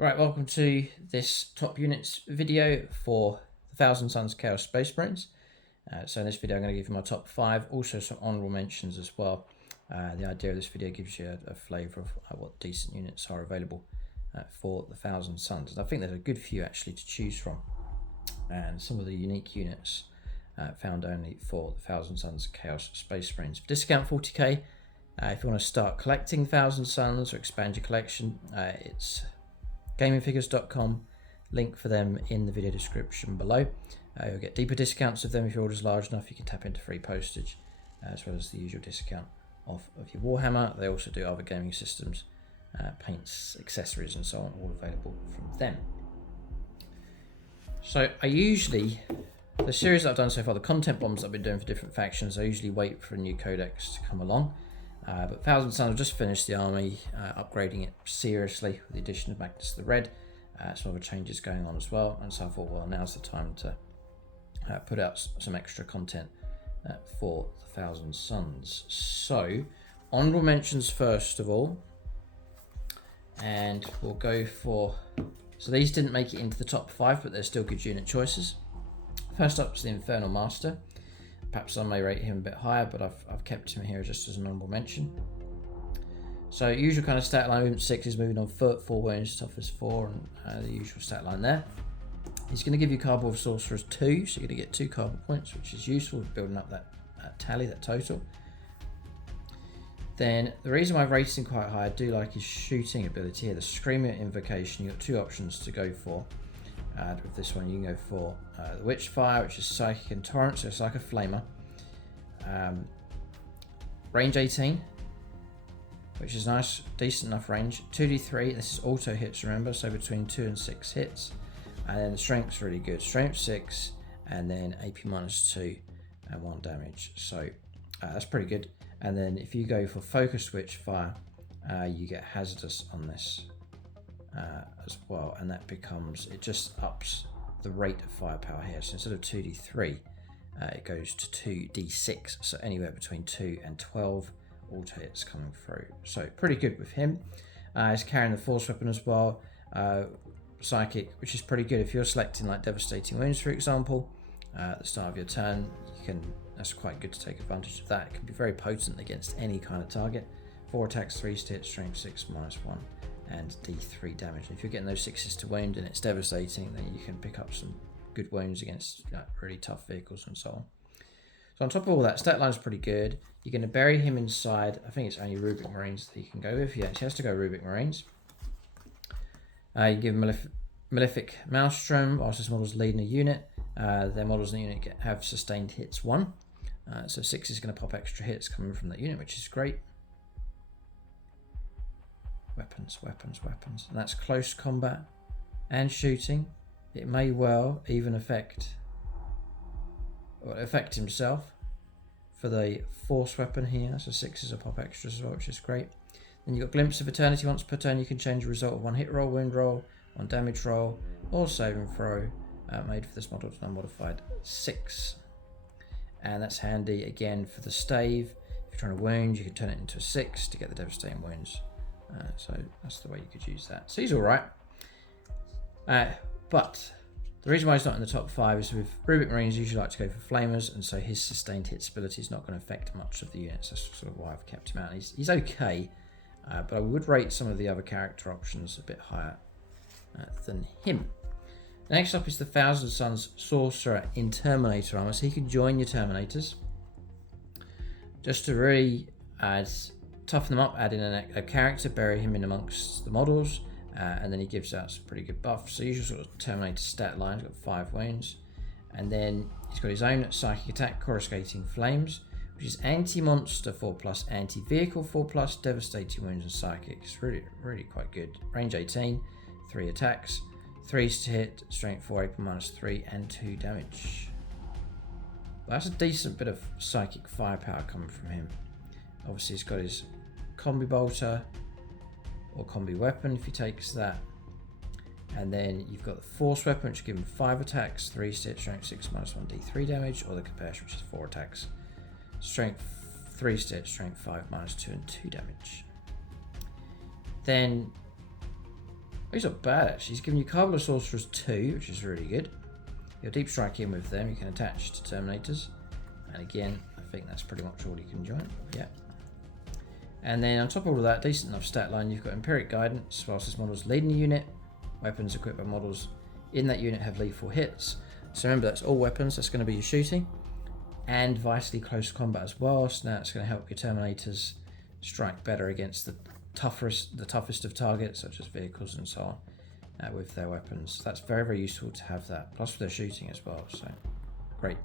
Right, welcome to this top units video for the Thousand Suns Chaos Space Marines. So in this video I'm going to give you my top 5, also some honourable mentions as well. The idea of this video gives you a flavour of what decent units are available for the Thousand Suns. And I think there's a good few actually to choose from, and some of the unique units found only for the Thousand Suns Chaos Space Marines. Discount 40k. If you want to start collecting Thousand Suns or expand your collection, it's gamingfigures.com, link for them in the video description below. You'll get deeper discounts of them if your order is large enough. You can tap into free postage as well as the usual discount off of your Warhammer. They also do other gaming systems, paints, accessories and so on, all available from them. So the series that I've done so far, the content bombs that I've been doing for different factions, I usually wait for a new Codex to come along. But Thousand Suns have just finished the army, upgrading it seriously with the addition of Magnus the Red. Some other changes going on as well, and so I thought, well, now's the time to put out some extra content for the Thousand Suns. So, honourable mentions first of all, and we'll go for. So these didn't make it into the top 5, but they're still good unit choices. First up is the Infernal Master. Perhaps I may rate him a bit higher, but I've kept him here just as an honourable mention. So usual kind of stat line, movement 6 is moving on foot, 4 wounds, toughness 4, and the usual stat line there. He's going to give you cardboard sorcerers 2, so you're going to get 2 cardboard points, which is useful for building up that tally, that total. Then the reason why I've rated him quite high, I do like his shooting ability here. The Screamer Invocation, you've got 2 options to go for. With this one you can go for the Witchfire, which is Psychic and Torrent, so it's like a flamer. Range 18, which is nice, decent enough range. 2d3, this is auto hits, remember, so between 2 and 6 hits. And then the strength's really good, strength 6, and then AP minus 2 and 1 damage, so that's pretty good. And then if you go for Focused Witchfire, you get Hazardous on this as well, and that becomes, it just ups the rate of firepower here. So instead of 2d3, it goes to 2d6, so anywhere between 2 and 12 auto hits coming through. So pretty good with him. He's carrying the Force Weapon as well, Psychic, which is pretty good if you're selecting like Devastating Wounds, for example, at the start of your turn. That's quite good to take advantage of that. It can be very potent against any kind of target. 4 attacks, 3 hits, strength 6 minus 1, and d3 damage. And if you're getting those 6s to wound and it's devastating, then you can pick up some good wounds against really tough vehicles and so on. So on top of all that, stat line's pretty good. You're going to bury him inside, I think it's only Rubric Marines that you can go with. Yeah, he has to go Rubric Marines. You give him Malefic Maelstrom, whilst this model's leading a unit. Their models in the unit have sustained hits 1. So 6 is going to pop extra hits coming from that unit, which is great. Weapons. And that's close combat and shooting. It may well even affect himself for the Force Weapon here. So 6 is a pop extra as well, which is great. Then you've got Glimpse of Eternity. Once per turn you can change the result of 1 hit roll, wound roll, 1 damage roll, or save and throw made for this model to unmodified 6. And that's handy again for the stave. If you're trying to wound, you can turn it into a 6 to get the devastating wounds. So that's the way you could use that. So he's alright. But the reason why he's not in the top 5 is with Rubric Marines usually like to go for Flamers, and so his sustained hit ability is not going to affect much of the units. That's sort of why I've kept him out. He's okay, but I would rate some of the other character options a bit higher than him. Next up is the Thousand Suns Sorcerer in Terminator armor, so he can join your Terminators. Just to really toughen them up, add in a character, bury him in amongst the models, and then he gives out some pretty good buffs. So usual sort of Terminator stat line, he's got 5 wounds, and then he's got his own psychic attack, Coruscating Flames, which is anti-monster 4+, anti-vehicle 4+, devastating wounds and psychic. It's really quite good. Range 18, 3 attacks, 3 to hit, strength 4, AP minus 3, and 2 damage. Well, that's a decent bit of psychic firepower coming from him. Obviously he's got his Combi Bolter or Combi Weapon if he takes that, and then you've got the Force Weapon, which will give him 5 attacks, 3 hit, strength 6 minus 1 d3 damage, or the Capesh, which is 4 attacks, strength 3 hit, strength 5 minus 2 and 2 damage. Then He's not bad actually. He's giving you couple of Sorcerers 2, which is really good. You'll deep strike in with them. You can attach to Terminators. And again, I think that's pretty much all you can join. Yeah. And then on top of all of that, decent enough stat line, you've got Empiric Guidance, whilst this model's leading a unit. Weapons equipped by models in that unit have lethal hits. So remember, that's all weapons. That's going to be your shooting. And vitally close combat as well. So now it's going to help your Terminators strike better against the toughest of targets, such as vehicles and so on, with their weapons. That's very, very useful to have that. Plus with their shooting as well. So great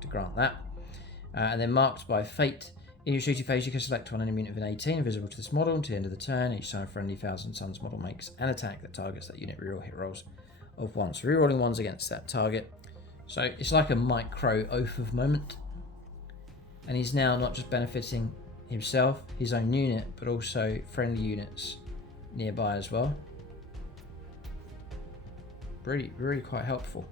to grant that. And then marked by fate. In your shooting phase, you can select one enemy unit of an 18 invisible to this model until the end of the turn. Each time a friendly Thousand Suns model makes an attack that targets that unit, reroll hit rolls of 1. So rerolling 1s against that target. So it's like a micro oath of moment. And he's now not just benefiting himself, his own unit, but also friendly units nearby as well. Really quite helpful.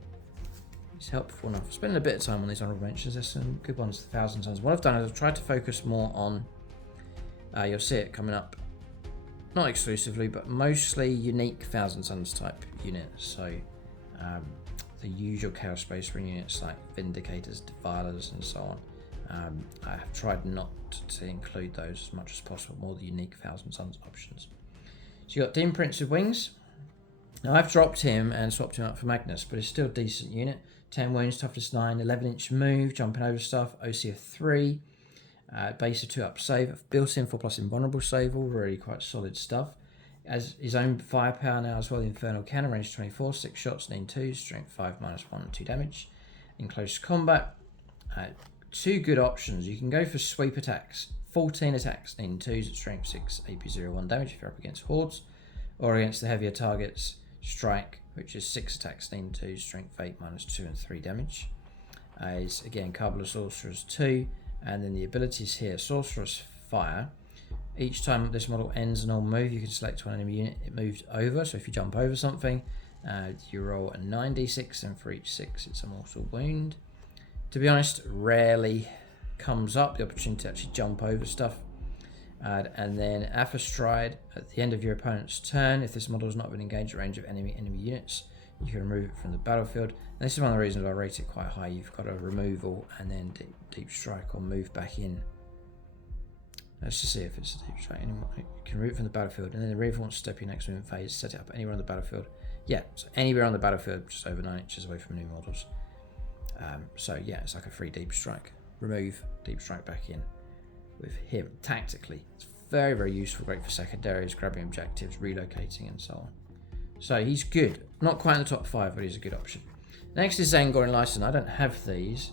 It's helpful enough. Spending a bit of time on these honorable mentions. There's some good ones, 1,000 Suns. What I've done is I've tried to focus more on, you'll see it coming up, not exclusively, but mostly unique 1,000 Suns type units. So the usual Chaos Space Marine units like Vindicators, Defilers, and so on. I have tried not to include those as much as possible, more the unique 1,000 Suns options. So you've got Demon Prince with Wings. Now I've dropped him and swapped him out for Magnus, but it's still a decent unit. 10 wounds, toughness 9, 11-inch move, jumping over stuff, OC of 3, base of 2 up save, built in 4+ invulnerable save, all really quite solid stuff. As his own firepower now as well, the Infernal Cannon, range 24, 6 shots, Need 2, strength 5, -1, and 2 damage. In close combat, 2 good options. You can go for sweep attacks, 14 attacks, Need 2s at strength 6, AP 0, 1 damage if you're up against hordes, or against the heavier targets, strike, which is 6 attacks, Need 2, strength 8, -2 and 3 damage. Is again couple of Sorcerers 2, and then the abilities here, Sorcerer's Fire. Each time this model ends an all move, you can select one enemy unit it moved over. So if you jump over something, you roll a 9d6, and for each 6 it's a mortal wound. To be honest, rarely comes up the opportunity to actually jump over stuff. And then Alpha Stride, at the end of your opponent's turn, if this model has not been engaged at range of enemy units, you can remove it from the battlefield. And this is one of the reasons I rate it quite high. You've got a removal and then deep strike or move back in. Let's just see if it's a deep strike anymore. You can remove it from the battlefield, and then the Reaver wants to step your next movement phase, set it up anywhere on the battlefield. Yeah, so anywhere on the battlefield, just over 9 inches away from new models. So yeah, it's like a free deep strike. Remove, deep strike back in with him. Tactically, it's very, very useful, great for secondaries, grabbing objectives, relocating, and so on. So he's good. Not quite in the top 5, but he's a good option. Next is Zangor Enlightened. I don't have these,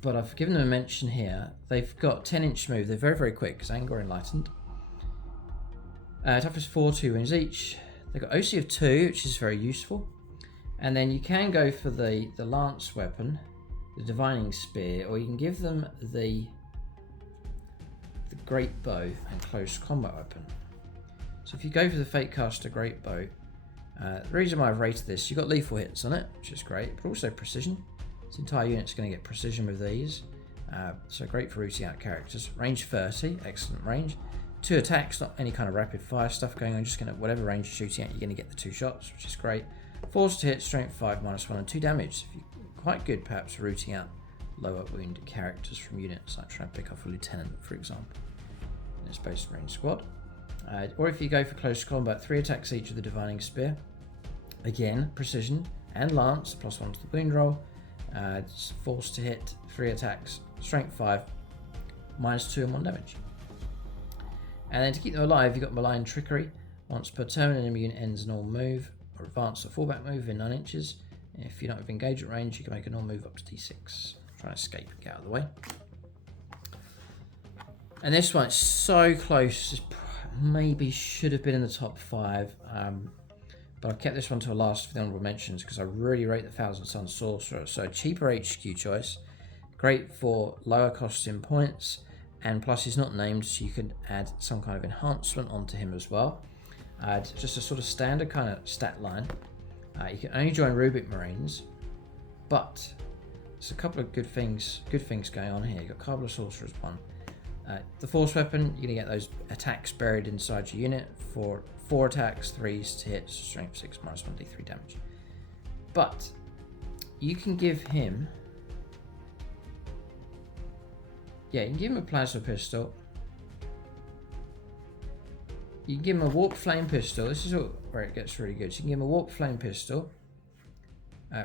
but I've given them a mention here. They've got 10-inch move. They're very, very quick. Zangor Enlightened. Toughness 4, 2 wounds each. They've got OC of 2, which is very useful. And then you can go for the lance weapon, the Divining Spear, or you can give them the Great Bow and close combat weapon. So if you go for the Fate Caster Great Bow, the reason why I've rated this, you've got lethal hits on it, which is great, but also precision. This entire unit's going to get precision with these, so great for rooting out characters. Range 30, excellent range. 2 attacks, not any kind of rapid fire stuff going on, just going to, whatever range you're shooting at, you're going to get the 2 shots, which is great. Force to hit, strength 5, -1 and 2 damage. Quite good perhaps rooting out lower wounded characters from units, like trying to pick off a lieutenant, for example, in a Space Marine squad. Or if you go for close combat, 3 attacks each with the Divining Spear. Again, precision and lance, +1 to the wound roll. Force to hit, 3 attacks, strength 5, -2 and 1 damage. And then to keep them alive, you've got Malign Trickery. Once per turn, an enemy unit ends an all move or advance or fallback move within 9 inches. If you don't have engagement range, you can make a normal move up to d6. Try to escape, get out of the way. And this one is so close. This maybe should have been in the top 5. But I've kept this one to a last for the honorable mentions because I really rate the 1,000 Sun Sorcerer. So cheaper HQ choice. Great for lower costs in points. And plus he's not named, so you can add some kind of enhancement onto him as well. Just a sort of standard kind of stat line. You can only join Rubric Marines, but there's a couple of good things going on here. You've got Couple of Sorcerers 1. The force weapon, you're going to get those attacks buried inside your unit for 4 attacks, 3s to hit, strength 6, minus 1d3 damage. But you can give him... Yeah, you can give him a plasma pistol. You can give him a warp flame pistol. This is where it gets really good. So you can give him a warp flame pistol.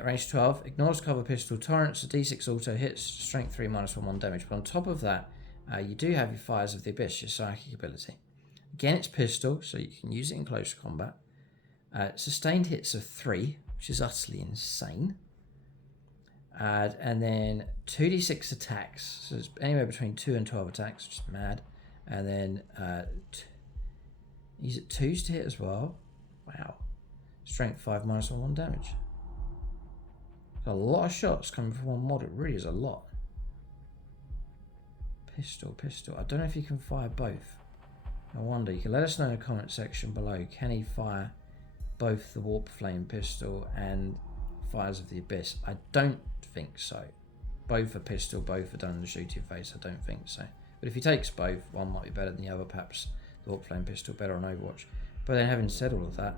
Range 12. Ignores cover pistol. Torrents. A d6 auto hits. Strength 3, minus 1 damage. But on top of that, you do have your Fires of the Abyss, your psychic ability. Again, it's pistol, so you can use it in close combat. Sustained hits of 3, which is utterly insane. And then 2d6 attacks. So it's anywhere between 2 and 12 attacks, which is mad. And then he's at 2s to hit as well. Wow. Strength 5, minus 1 damage. A lot of shots coming from one model. It really is a lot. Pistol. I don't know if you can fire both. I wonder. You can let us know in the comment section below. Can he fire both the Warp Flame pistol and Fires of the Abyss? I don't think so. Both are pistol, both are done in the shooting phase. I don't think so. But if he takes both, one might be better than the other. Perhaps the Warp Flame pistol better on Overwatch. But then having said all of that,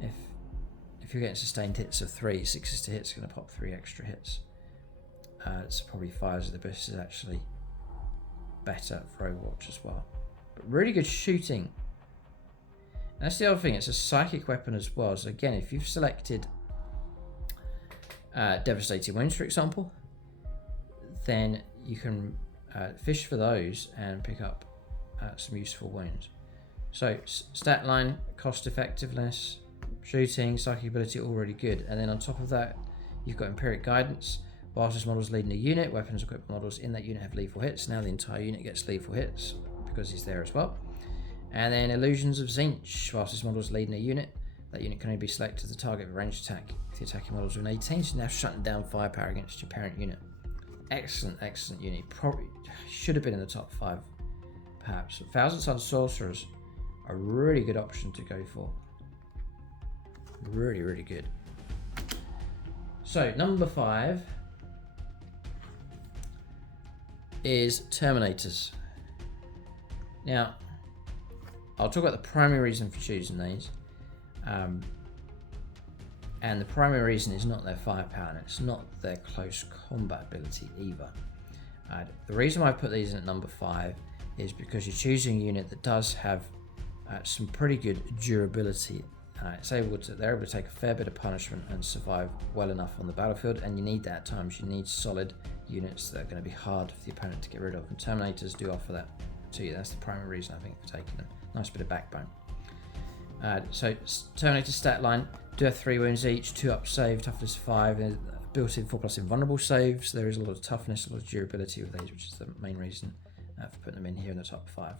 if you're getting sustained hits of 3, 6s to hits is going to pop 3 extra hits. So probably Fires of the Abyss is actually better for Overwatch as well. But really good shooting. And that's the other thing, it's a psychic weapon as well. So again, if you've selected Devastating Wounds, for example, then you can fish for those and pick up some useful wounds. So stat line, cost effectiveness, shooting, psychic ability, all really good. And then on top of that, you've got Empiric Guidance. Whilst models leading a unit, weapons equipped models in that unit have lethal hits. Now the entire unit gets lethal hits because he's there as well. And then Illusions of Zinch. Whilst this model is leading a unit, that unit can only be selected as a target of ranged attack if the attacking models are an 18. So now shutting down firepower against your parent unit. Excellent unit. Probably should have been in the top 5, perhaps. Thousand Sun Sorcerers are a really good option to go for. Really good. So number 5 is Terminators. Now, I'll talk about the primary reason for choosing these. And the primary reason is not their firepower, and it's not their close combat ability either. The reason why I put these in at number 5 is because you're choosing a unit that does have some pretty good durability. They're able to take a fair bit of punishment and survive well enough on the battlefield, and you need that at times. You need solid units that are going to be hard for the opponent to get rid of, and Terminators do offer that to you. That's the primary reason I think for taking them. Nice bit of backbone. So Terminator stat line, do have 3 wounds each, 2 up save, toughness 5, built-in 4+ invulnerable saves. There is a lot of toughness, a lot of durability with these, which is the main reason for putting them in here in the top 5.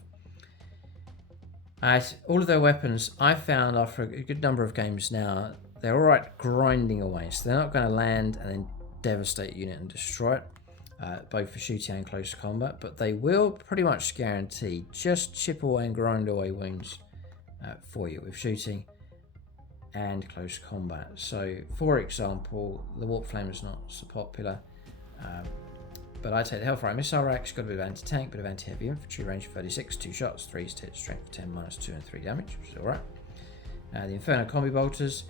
All of their weapons, I found after a good number of games now, they're alright grinding away. So they're not going to land and then devastate a unit and destroy it, both for shooting and close combat, but they will pretty much guarantee just chip away and grind away wounds for you with shooting and close combat. So for example, the Warp Flame is not so popular, but I take the Hellfire Missile Racks, got a bit of anti-tank, bit of anti-heavy infantry, range 36, 2 shots, 3s to hit, strength 10, minus 2 and 3 damage, which is alright. The Inferno Combi Bolters,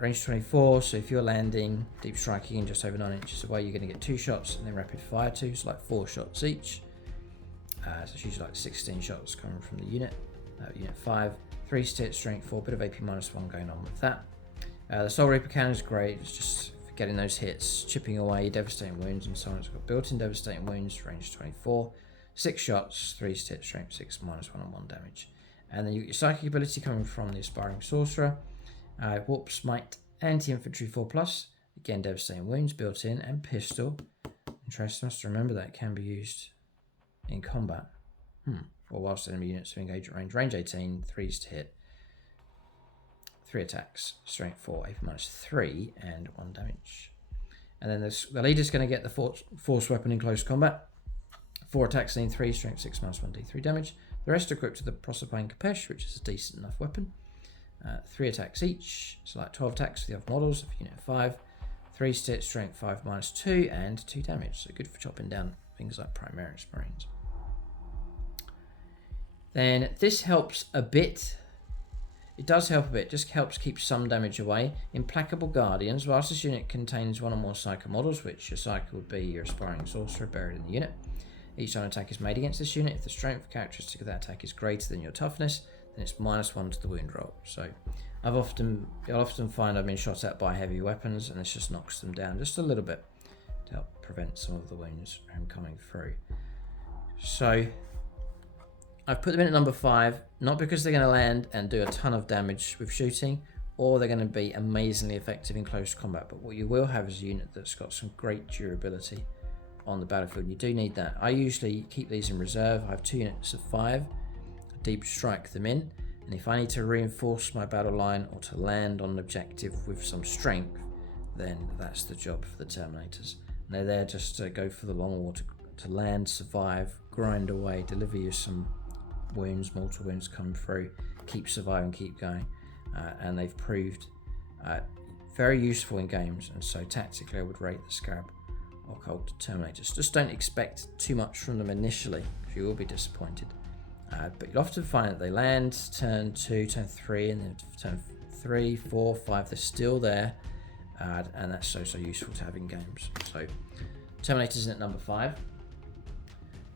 range 24, so if you're landing deep striking in just over 9 inches away, you're going to get 2 shots and then rapid fire 2, so like 4 shots each. So it's usually like 16 shots coming from the unit. Unit 5, 3s to hit, strength 4, bit of AP minus 1 going on with that. The Soul Reaper cannon is great, it's just getting those hits, chipping away, devastating wounds and so on. It's got built-in devastating wounds, range 24, 6 shots, 3s to hit, strength 6, minus 1 and 1 damage. And then you get your psychic ability coming from the Aspiring Sorcerer, Warp Smite, anti-infantry 4+, again devastating wounds built in, and pistol. Interesting, must remember that it can be used in combat. Or whilst enemy units are engaged at range 18, 3s to hit, 3 attacks, strength 4, AP minus 3, and 1 damage. And then the leader's going to get the force weapon in close combat. 4 attacks, lean 3, strength 6, minus 1d3 damage. The rest are equipped with the Proserpine Capesh, which is a decent enough weapon. 3 attacks each, so like 12 attacks for the other models of unit 5. 3s to hit, strength 5, minus 2, and 2 damage. So good for chopping down things like Primaris Marines. Then this helps a bit. It does help a bit, just helps keep some damage away. Implacable Guardians. Whilst this unit contains one or more Psycho models, which your Psycho would be your Aspiring Sorcerer buried in the unit. Each time an attack is made against this unit, if the strength characteristic of that attack is greater than your toughness, then it's -1 to the wound roll. So I'll often find I've been shot at by heavy weapons, and this just knocks them down just a little bit to help prevent some of the wounds from coming through. So I've put them in at number 5, not because they're going to land and do a ton of damage with shooting, or they're going to be amazingly effective in close combat, but what you will have is a unit that's got some great durability on the battlefield, and you do need that. I usually keep these in reserve. I have 2 units of 5, deep strike them in, and if I need to reinforce my battle line or to land on an objective with some strength, then that's the job for the Terminators. And they're there just to go for the long war, to land, survive, grind away, deliver you some wounds, mortal wounds come through, keep surviving, keep going, and they've proved very useful in games. And so tactically I would rate the Scarab Occult Terminators. Just don't expect too much from them initially, because you will be disappointed, but you'll often find that they land turn 2, turn 3, and then turn 3, 4, 5 they're still there, and that's so useful to have in games. So Terminators in at number 5.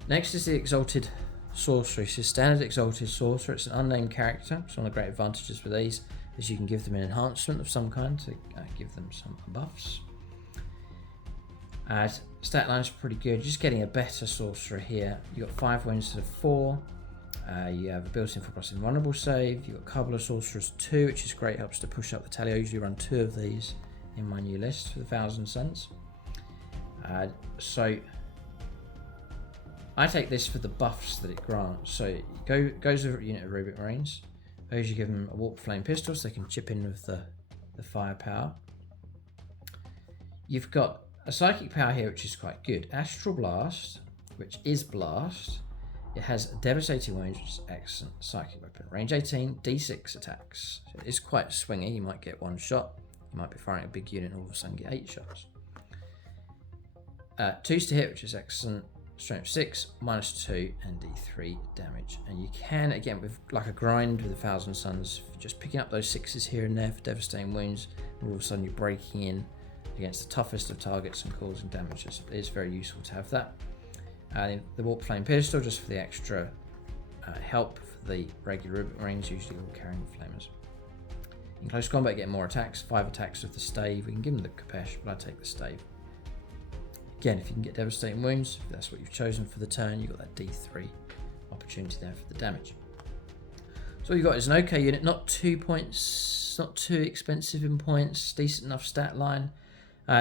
Next is the Exalted Sorcerer. It's a standard Exalted Sorcerer. It's an unnamed character. So one of the great advantages with these is you can give them an enhancement of some kind to give them some buffs. Stat line's pretty good. Just getting a better Sorcerer here. You've got 5 wounds instead of 4. You have a built-in 4+ invulnerable save. You've got a couple of Sorcerers 2, which is great. Helps to push up the tally. I usually run 2 of these in my new list for the 1,000 Suns. So I take this for the buffs that it grants. So it goes with a unit of Rubric Marines. Those you give them a Warp Flame pistol so they can chip in with the firepower. You've got a Psychic power here which is quite good. Astral Blast, which is Blast. It has Devastating Wounds, which is excellent Psychic weapon. Range 18, D6 attacks. So it is quite swingy. You might get 1 shot. You might be firing a big unit and all of a sudden get 8 shots. 2s to hit, which is excellent. Strength 6, -2, and D3 damage. And you can, again, with like a grind with 1,000 Suns, just picking up those 6s here and there for devastating wounds, and all of a sudden you're breaking in against the toughest of targets and causing damage. It is very useful to have that. The Warp Flame pistol, just for the extra help for the regular Rubric Marines, usually all carrying flamers. In close combat, get more attacks, 5 attacks with the stave. We can give them the Kapesh, but I take the stave. Again, if you can get devastating wounds, if that's what you've chosen for the turn, you've got that D3 opportunity there for the damage. So all you've got is an okay unit, not 2 points, not too expensive in points, decent enough stat line.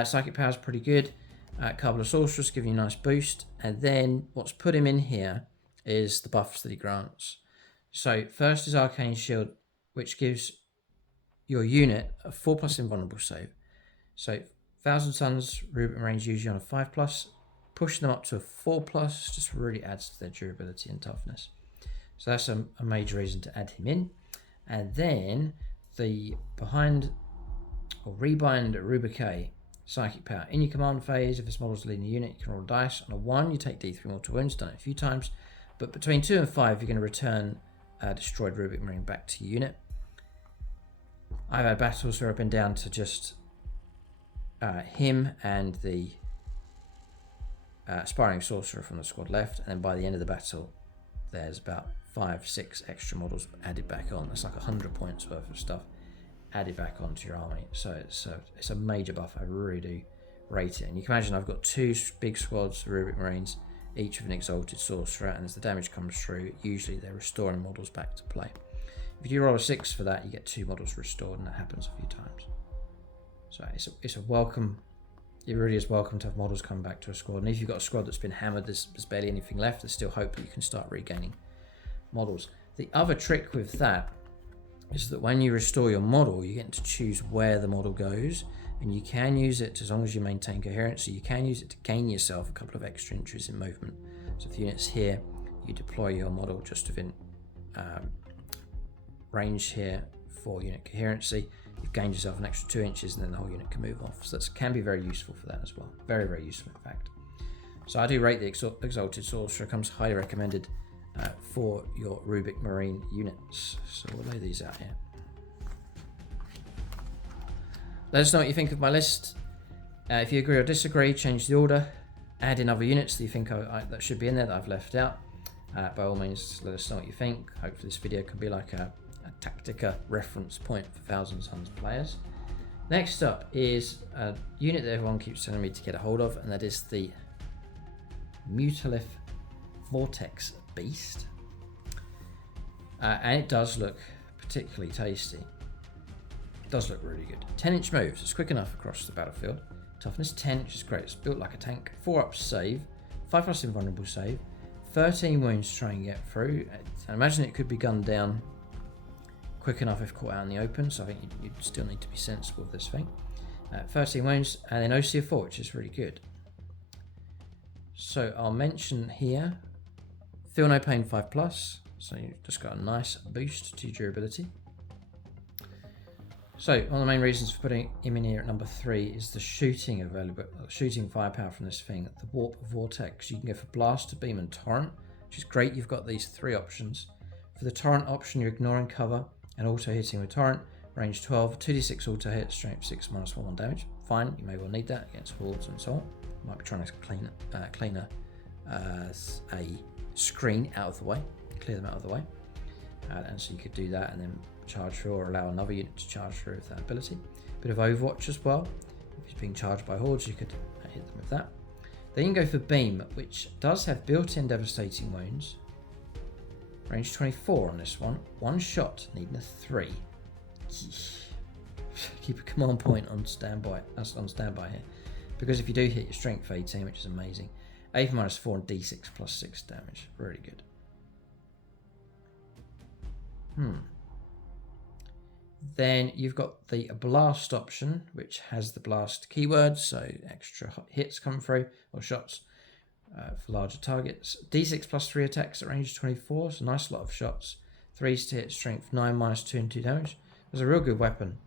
Psychic power is pretty good. A couple of Sorcerers give you a nice boost. And then what's put him in here is the buffs that he grants. So first is Arcane Shield, which gives your unit a 4+ invulnerable save. So 1,000 Suns, Rubric Marines usually on a 5+, push them up to a 4+, just really adds to their durability and toughness. So that's a major reason to add him in. And then the Rebind Rubric Psychic power. In your command phase, if this model's leading a unit, you can roll dice. On a 1, you take D3 mortal wounds, done it a few times. But between 2 and 5, you're going to return a destroyed Rubric Marine back to your unit. I've had battles where I've been down to just him and the Aspiring Sorcerer from the squad left, and then by the end of the battle there's about 5-6 extra models added back on. That's like 100 points worth of stuff added back onto your army. So it's a major buff. I really do rate it. And you can imagine I've got 2 big squads of Rubric Marines, each with an Exalted Sorcerer, and as the damage comes through, usually they're restoring models back to play. If you roll a 6 for that, you get 2 models restored, and that happens a few times. So it's a welcome. It really is welcome to have models come back to a squad. And if you've got a squad that's been hammered, there's barely anything left, there's still hope that you can start regaining models. The other trick with that is that when you restore your model, you get to choose where the model goes, and you can use it, as long as you maintain coherence, so you can use it to gain yourself a couple of extra inches in movement. So if the unit's here, you deploy your model just within range here for unit coherency. You've gained yourself an extra 2 inches, and then the whole unit can move off. So that can be very useful for that as well. Very, very useful, in fact. So I do rate the Exalted Sorcerer. Comes highly recommended for your Rubric Marine units. So we'll lay these out here. Let us know what you think of my list. If you agree or disagree, change the order. Add in other units that you think that should be in there that I've left out. By all means, let us know what you think. Hopefully this video can be like a Tactica reference point for Thousand Suns players. Next up is a unit that everyone keeps telling me to get a hold of, and that is the Mutalith Vortex Beast. And it does look particularly tasty. It does look really good. 10-inch moves. It's quick enough across the battlefield. Toughness 10, which is great. It's built like a tank. 4+ save. 5+ invulnerable save. 13 wounds to try and get through. I imagine it could be gunned down quick enough if caught out in the open, so I think you'd still need to be sensible with this thing. 13 wounds, and then OC of 4, which is really good. So I'll mention here, Feel No Pain 5+, so you've just got a nice boost to durability. So one of the main reasons for putting him in here at number 3 is the shooting firepower from this thing. The Warp Vortex, you can go for Blast, Beam and Torrent, which is great. You've got these 3 options. For the Torrent option, you're ignoring cover and auto hitting with Torrent. Range 12, 2d6 auto hit, strength 6 -1 damage. Fine, you may well need that against hordes and so on. You might be trying to clean a screen out of the way, clear them out of the way. And so you could do that and then charge through, or allow another unit to charge through with that ability. Bit of Overwatch as well. If he's being charged by hordes, you could hit them with that. Then you can go for Beam, which does have built-in devastating wounds. Range 24 on this one. 1 shot, needing a 3. Keep a command point on standby. That's on standby here, because if you do hit your strength 18, which is amazing, AP -4 and D6 +6 damage. Really good. Then you've got the Blast option, which has the Blast keyword, so extra hits come through, or shots for larger targets. D6 +3 attacks at range 24, so nice lot of shots. 3s to hit, strength 9, -2 and 2 damage. It's a real good weapon.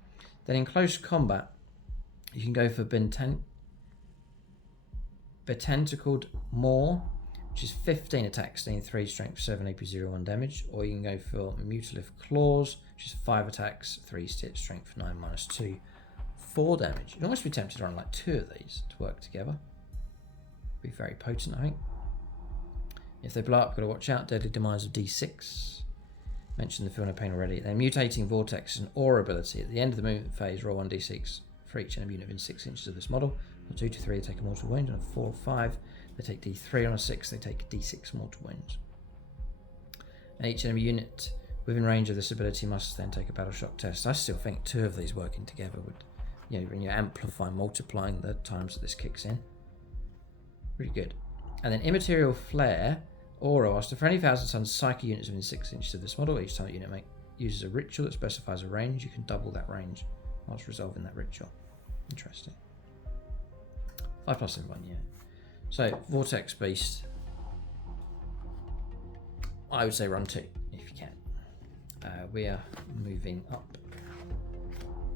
Then in close combat, you can go for Betentacled Maw, which is 15 attacks, needing 3 strength, 7 AP, 0 damage. Or you can go for Mutalith Claws, which is 5 attacks, 3 hit, strength 9, -2, 4 damage. You'd almost be tempted to run like 2 of these to work together. Be very potent, I think. If they blow up, got to watch out. Deadly Demise of D6. Mentioned the Feel No Pain already. Then Mutating Vortex is an aura ability. At the end of the movement phase, roll 1d6 for each enemy unit within 6 inches of this model. On 2 to 3, they take a mortal wound. On 4 or 5, they take D3. On a 6, they take D6 mortal wounds. And each enemy unit within range of this ability must then take a battle shock test. I still think 2 of these working together would, when you amplify, multiplying the times that this kicks in. Really good. And then Immaterial Flare, Aura, whilst for any Thousand Suns Psyche units within 6 inches of this model, each time a unit uses a ritual that specifies a range, you can double that range whilst resolving that ritual. Interesting. 5+ in 1, yeah. So, Vortex Beast. I would say run 2, if you can. We are moving up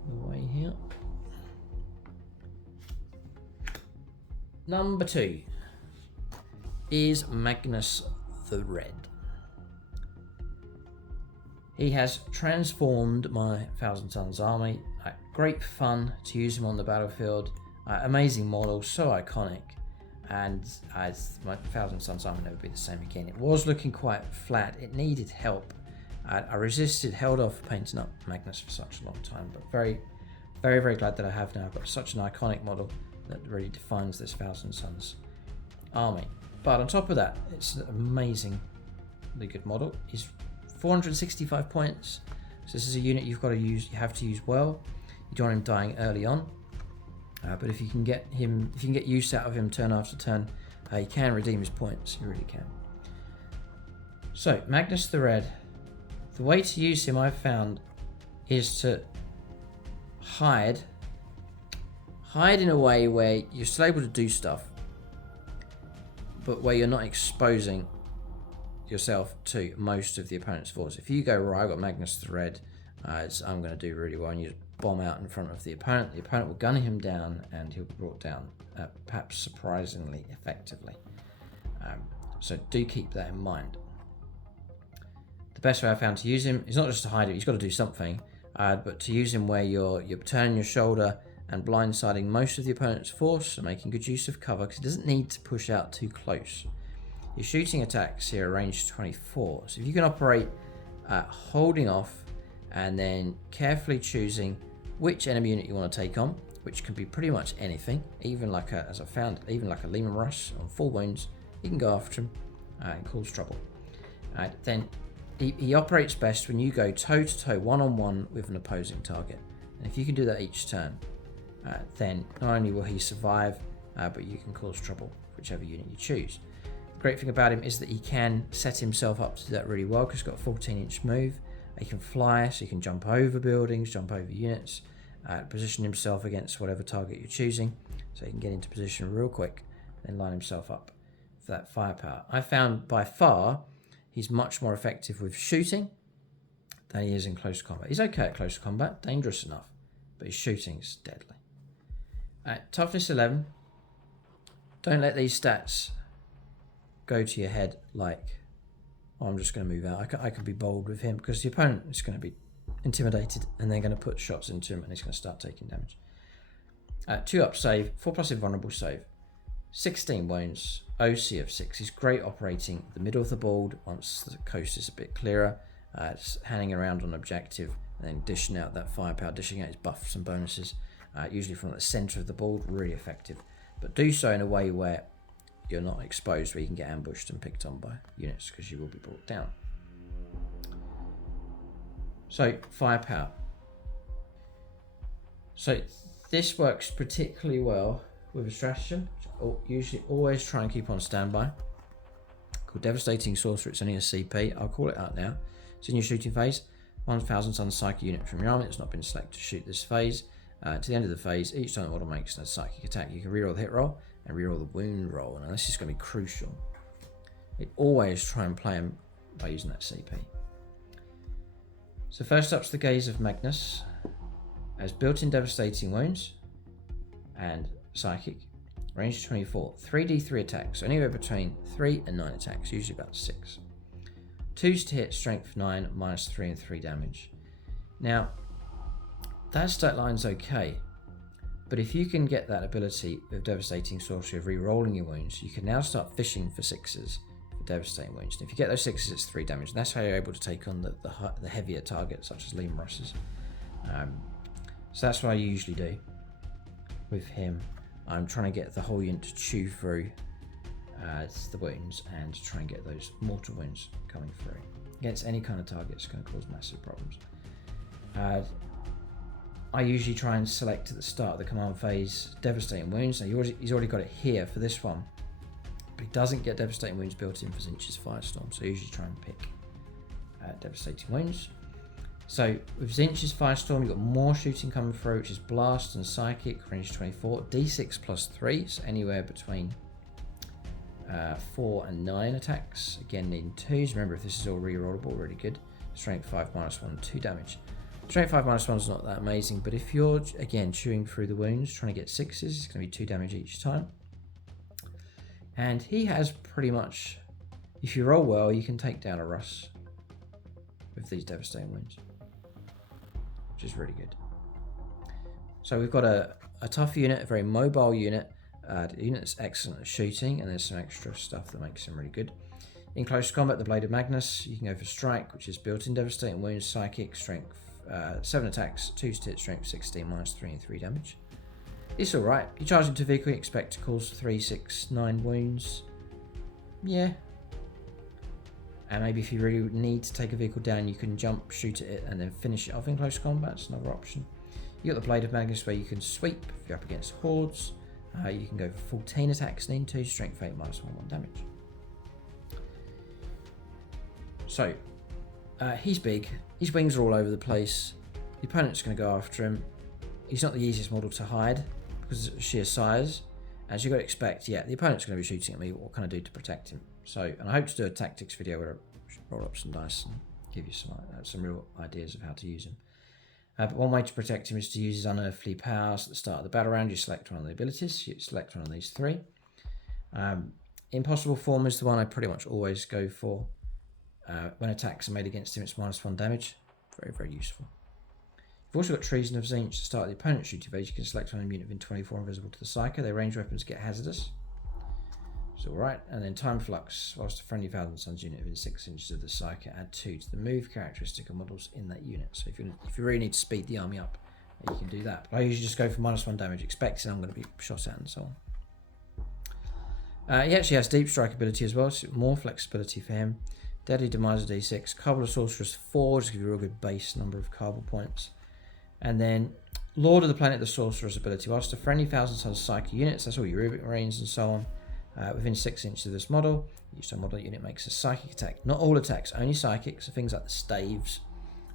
the way here. Number 2 is Magnus the Red. He has transformed my Thousand Suns army. Great fun to use him on the battlefield. Amazing model, so iconic. And as my Thousand Suns army will never be the same again. It was looking quite flat. It needed help. I resisted, held off painting up Magnus for such a long time, but very, very, very glad that I have now. I've got such an iconic model that really defines this Thousand Suns army. But on top of that, it's an amazingly good model. He's 465 points. So this is a unit you have to use well. You don't want him dying early on. But if you can get use out of him turn after turn, he can redeem his points. You really can. So Magnus the Red. The way to use him, I've found, is to hide in a way where you're still able to do stuff, but where you're not exposing yourself to most of the opponent's force. If you go, right, I've got Magnus the Red, I'm going to do really well, and you bomb out in front of the opponent will gun him down, and he'll be brought down, perhaps surprisingly effectively. So do keep that in mind. The best way I found to use him is not just to hide it, he's got to do something, but to use him where you're turning your shoulder and blindsiding most of the opponent's force and making good use of cover, because he doesn't need to push out too close. Your shooting attacks here are range 24, so if you can operate holding off and then carefully choosing which enemy unit you want to take on, which can be pretty much anything, even like as I found, even like a Lehman Russ on full wounds, you can go after him and cause trouble. Then he operates best when you go toe-to-toe, one-on-one with an opposing target. And if you can do that each turn, then not only will he survive, but you can cause trouble, whichever unit you choose. The great thing about him is that he can set himself up to do that really well, because he's got a 14-inch move. He can fly, so he can jump over buildings, jump over units, position himself against whatever target you're choosing, so he can get into position real quick, and then line himself up for that firepower. I found by far he's much more effective with shooting than he is in close combat. He's okay at close combat, dangerous enough, but his shooting's deadly. Toughness 11. Don't let these stats go to your head like, oh, I'm just going to move out. I can be bold with him, because the opponent is going to be intimidated and they're going to put shots into him and he's going to start taking damage. 2 up save, 4+ invulnerable save, 16 wounds, OC of 6. He's great operating the middle of the board once the coast is a bit clearer. It's hanging around on objective and then dishing out that firepower, dishing out his buffs and bonuses, usually from the centre of the board. Really effective, but do so in a way where you're not exposed, where you can get ambushed and picked on by units, because you will be brought down. So firepower. So this works particularly well with a stratagem, which I usually always try and keep on standby, called Devastating Sorcerer. It's only a CP. I'll call it out now. It's in your shooting phase. 1,000 ton psychic unit from your army that's not been selected to shoot this phase. To the end of the phase, each time the model makes a psychic attack, you can reroll the hit roll and reroll the wound roll. Now this is going to be crucial. We always try and play him by using that CP. So first up's the Gaze of Magnus. Has built-in devastating wounds and psychic. Range 24. 3d3 attacks, so anywhere between 3 and 9 attacks, usually about 6. 2s to hit, strength 9, -3 and 3 damage. Now, that stat line's okay, but if you can get that ability with Devastating Sorcery of re-rolling your wounds, you can now start fishing for 6s for devastating wounds. And if you get those 6s, it's 3 damage, and that's how you're able to take on the heavier targets, such as Lehman Russes. So that's what I usually do with him. I'm trying to get the whole unit to chew through the wounds and try and get those mortal wounds coming through. Against any kind of target, it's going to cause massive problems. I usually try and select at the start of the command phase Devastating Wounds. Now he's already got it here for this one, but he doesn't get Devastating Wounds built in for Zinch's Firestorm, so I usually try and pick Devastating Wounds. So with Zinch's Firestorm, you've got more shooting coming through, which is Blast and Psychic, range 24, D6 +3, so anywhere between 4 and 9 attacks. Again, needing 2s. Remember, if this is all rerollable, really good. Strength 5 -1, 2 damage. Strength 5 -1 is not that amazing, but if you're, again, chewing through the wounds, trying to get 6s, it's going to be 2 damage each time. And he has pretty much, if you roll well, you can take down a Russ with these Devastating Wounds, which is really good. So we've got a tough unit, a very mobile unit, a unit that's excellent at shooting, and there's some extra stuff that makes him really good. In close combat, the Blade of Magnus, you can go for Strike, which is built-in Devastating Wounds, Psychic, Strength 7 attacks, 2s to hit, Strength 16, -3 and 3 damage. It's alright. You charge into vehicle, you expect to cause 3, 6, 9 wounds. Yeah. And maybe if you really need to take a vehicle down, you can jump, shoot at it, and then finish it off in close combat. It's another option. You got the Blade of Magnus where you can sweep if you're up against hordes. You can go for 14 attacks and into Strength 8, -1 damage. So, he's big. His wings are all over the place. The opponent's going to go after him. He's not the easiest model to hide because of sheer size. As you've got to expect, yeah, the opponent's going to be shooting at me. What can I do to protect him? So, and I hope to do a tactics video where I roll up some dice and give you some real ideas of how to use him. But one way to protect him is to use his unearthly powers at the start of the battle round. You select one of the abilities. You select one of these 3. Impossible Form is the one I pretty much always go for. When attacks are made against him, it's -1 damage. Very, very useful. You've also got Treason of Zinch. To start the opponent's shooting phase, you can select on a unit within 24 invisible to the Psyker. Their ranged weapons get hazardous. It's alright. And then Time Flux. Whilst a friendly Thousand Suns unit within 6 inches of the Psyker, add 2 to the move characteristic of models in that unit. So if you really need to speed the army up, you can do that. But I usually just go for -1 damage, expecting I'm going to be shot at and so on. He actually has Deep Strike ability as well, so more flexibility for him. Deadly Demise of D6. Cabal of Sorcerers 4, just give you a real good base number of Cabal points. And then Lord of the Planet, the Sorcerer's ability. Whilst a friendly Thousand Suns Psychic units, that's all your Rubric Marines and so on, within 6 inches of this model, each time model unit makes a psychic attack. Not all attacks, only psychic, so things like the Staves,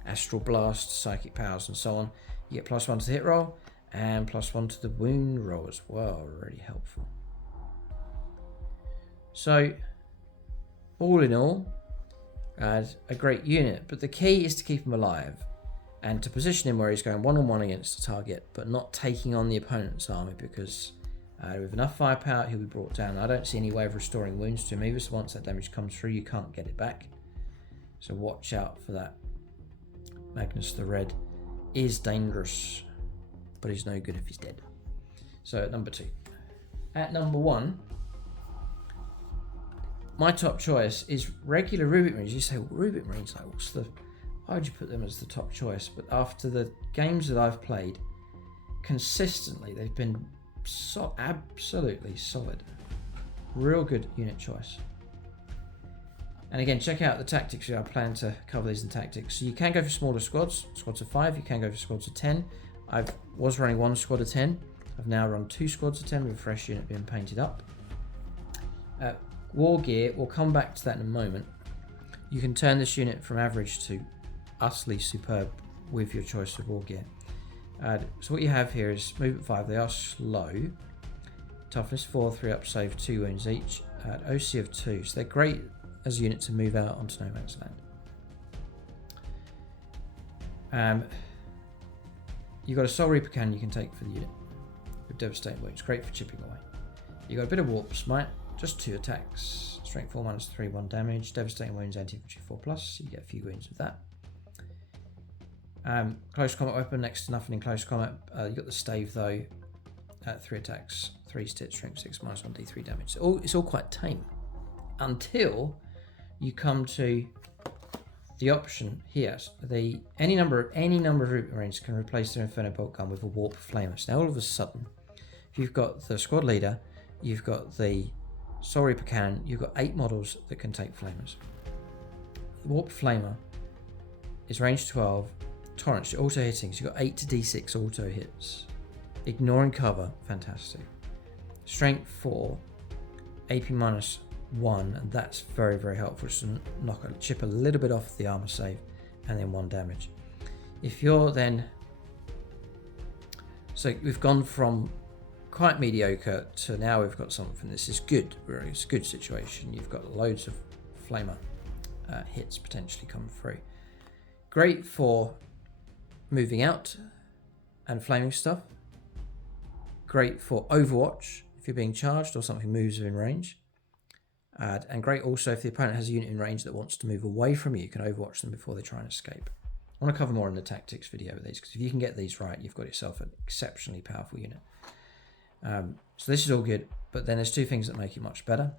Astral Blast, Psychic Powers and so on. You get +1 to the hit roll and +1 to the wound roll as well, really helpful. So, all in all, a great unit, but the key is to keep him alive and to position him where he's going one-on-one against the target, but not taking on the opponent's army, because with enough firepower, he'll be brought down. I don't see any way of restoring wounds to him either, so once that damage comes through, you can't get it back. So watch out for that. Magnus the Red is dangerous, but he's no good if he's dead. So at number 2. At number 1, my top choice is regular Rubric Marines. You say, well, Rubric Marines, like, why would you put them as the top choice? But after the games that I've played, consistently, they've been absolutely solid. Real good unit choice. And again, check out the tactics. I plan to cover these in tactics. So you can go for smaller squads of 5. You can go for squads of 10. I was running 1 squad of 10. I've now run 2 squads of 10 with a fresh unit being painted up. War gear, we'll come back to that in a moment. You can turn this unit from average to utterly superb with your choice of war gear. So what you have here is movement 5, they are slow. Toughness 4, 3 up, save 2 wounds each. OC of 2, so they're great as a unit to move out onto no man's land. You've got a Soul Reaper cannon you can take for the unit with devastating wounds, great for chipping away. You've got a bit of Warp Smite. Just 2 attacks. Strength 4 -3, 1 damage. Devastating wounds, anti-infantry 4+. You get a few wounds with that. Close combat weapon, next to nothing in close combat. You got the Stave though. 3 attacks, 3 stitch, strength 6, -1 D3 damage. It's all quite tame. Until you come to the option here. Any number of Rubric Marines can replace their Inferno Bolt gun with a Warp Flamer. So now all of a sudden, if you've got the squad leader, you've got the Soul Reaper cannon, you've got 8 models that can take flamers. The Warp Flamer is range 12, torrents, auto hitting, so you've got 8 to D6 auto hits. Ignoring cover, fantastic. Strength 4, AP -1, and that's very, very helpful to chip a little bit off the armor save, and then 1 damage. If you're then, so we've gone from quite mediocre to now we've got something. This is good. It's a good situation. You've got loads of flamer hits potentially come through. Great for moving out and flaming stuff. Great for Overwatch if you're being charged or something moves in range. And great also if the opponent has a unit in range that wants to move away from you. You can Overwatch them before they try and escape. I want to cover more in the tactics video with these, because if you can get these right, you've got yourself an exceptionally powerful unit. So this is all good, but then there's 2 things that make it much better.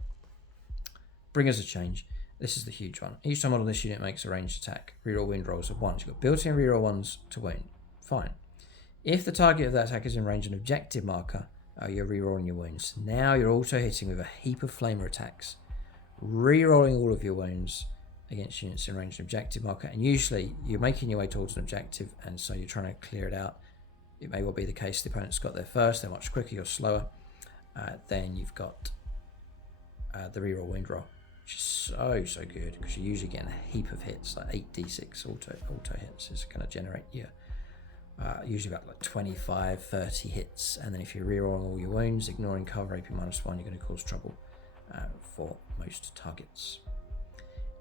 Bringers of Change. This is the huge one. Each time on this unit makes a ranged attack, reroll wound rolls of 1. You've got built-in reroll 1s to wound. Fine. If the target of that attack is in range of an objective marker, you're rerolling your wounds. Now you're auto hitting with a heap of flamer attacks, rerolling all of your wounds against units in range of an objective marker, and usually you're making your way towards an objective, and so you're trying to clear it out. It may well be the case the opponent's got there first, they're much quicker, you're slower. Then you've got the reroll wound roll, which is so good, because you're usually getting a heap of hits, like 8d6 auto hits is going to generate you usually about like 25, 30 hits, and then if you're rerolling all your wounds, ignoring cover, AP -1, you're going to cause trouble for most targets.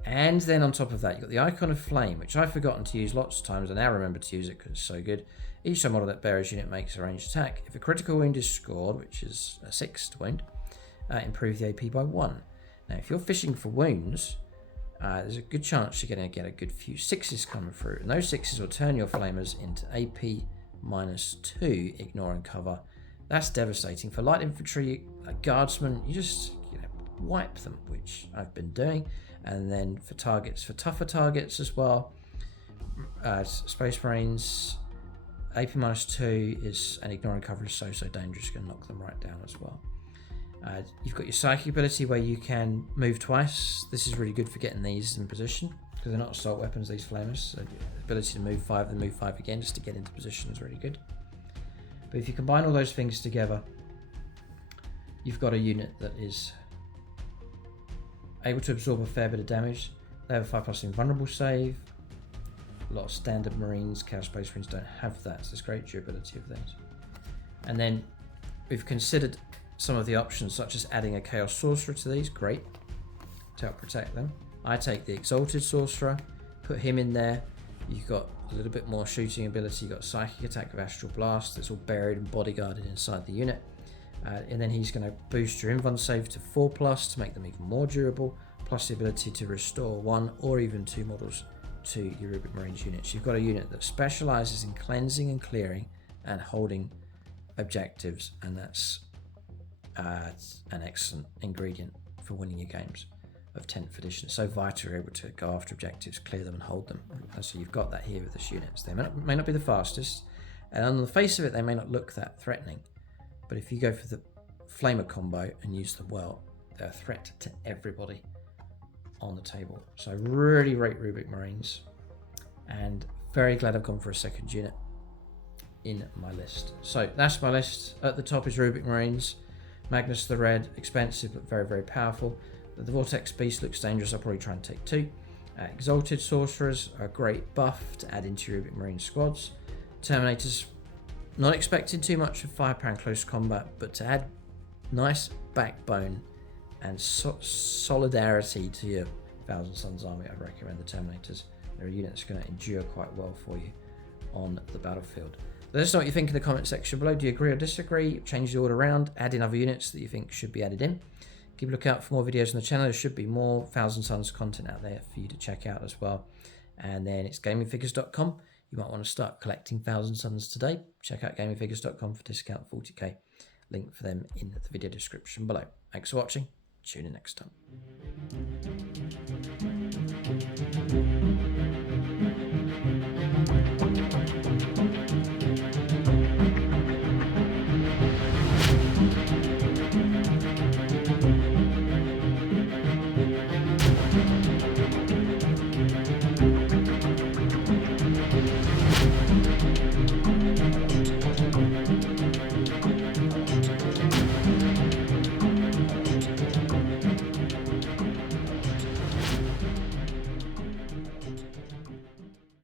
And then on top of that, you've got the Icon of Flame, which I've forgotten to use lots of times. I now remember to use it because it's so good. Each time model that bearers unit makes a ranged attack, if a critical wound is scored, which is a 6th wound, improve the AP by 1. Now, if you're fishing for wounds, there's a good chance you're going to get a good few 6s coming through. And those 6s will turn your flamers into AP -2, ignore and cover. That's devastating. For light infantry, guardsmen, you just wipe them, which I've been doing. And then for targets, for tougher targets as well, Space Marines, AP -2 is, and ignore and cover is so dangerous, going to knock them right down as well. You've got your psychic ability where you can move twice. This is really good for getting these in position because they're not assault weapons, these flamers. So the ability to move 5 and move 5 again just to get into position is really good. But if you combine all those things together, you've got a unit that is able to absorb a fair bit of damage. They have a 5+ invulnerable save. A lot of standard Marines, Chaos Space Marines don't have that, so there's great durability of things. And then we've considered some of the options, such as adding a Chaos Sorcerer to these, great, to help protect them. I take the Exalted Sorcerer, put him in there. You've got a little bit more shooting ability. You've got Psychic Attack with Astral Blast that's all buried and bodyguarded inside the unit. And then he's going to boost your Invuln save to 4+ to make them even more durable, plus the ability to restore 1 or even 2 models to your Rubric Marines units. You've got a unit that specializes in cleansing and clearing and holding objectives, and that's an excellent ingredient for winning your games of 10th edition. It's so vital you're able to go after objectives, clear them and hold them. And so you've got that here with this unit. So they may not be the fastest, and on the face of it they may not look that threatening, but if you go for the Flamer combo and use them well, they're a threat to everybody on the table. So I really rate Rubric Marines, and very glad I've gone for a second unit in my list. So that's my list. At the top is Rubric Marines. Magnus the Red, expensive but very powerful. The Vortex Beast looks dangerous, I'll probably try and take 2. Exalted Sorcerers are a great buff to add into your Rubric Marine squads. Terminators, not expecting too much of firepower and close combat, but to add nice backbone and solidarity to your Thousand Suns army, I'd recommend the Terminators. They're a unit that's going to endure quite well for you on the battlefield. Let us know what you think in the comment section below. Do you agree or disagree? Change the order around, add in other units that you think should be added in. Keep a lookout for more videos on the channel. There should be more Thousand Suns content out there for you to check out as well. And then it's gamingfigures.com. You might want to start collecting Thousand Suns today. Check out gamingfigures.com for discount 40k. Link for them in the video description below. Thanks for watching. Tune in next time.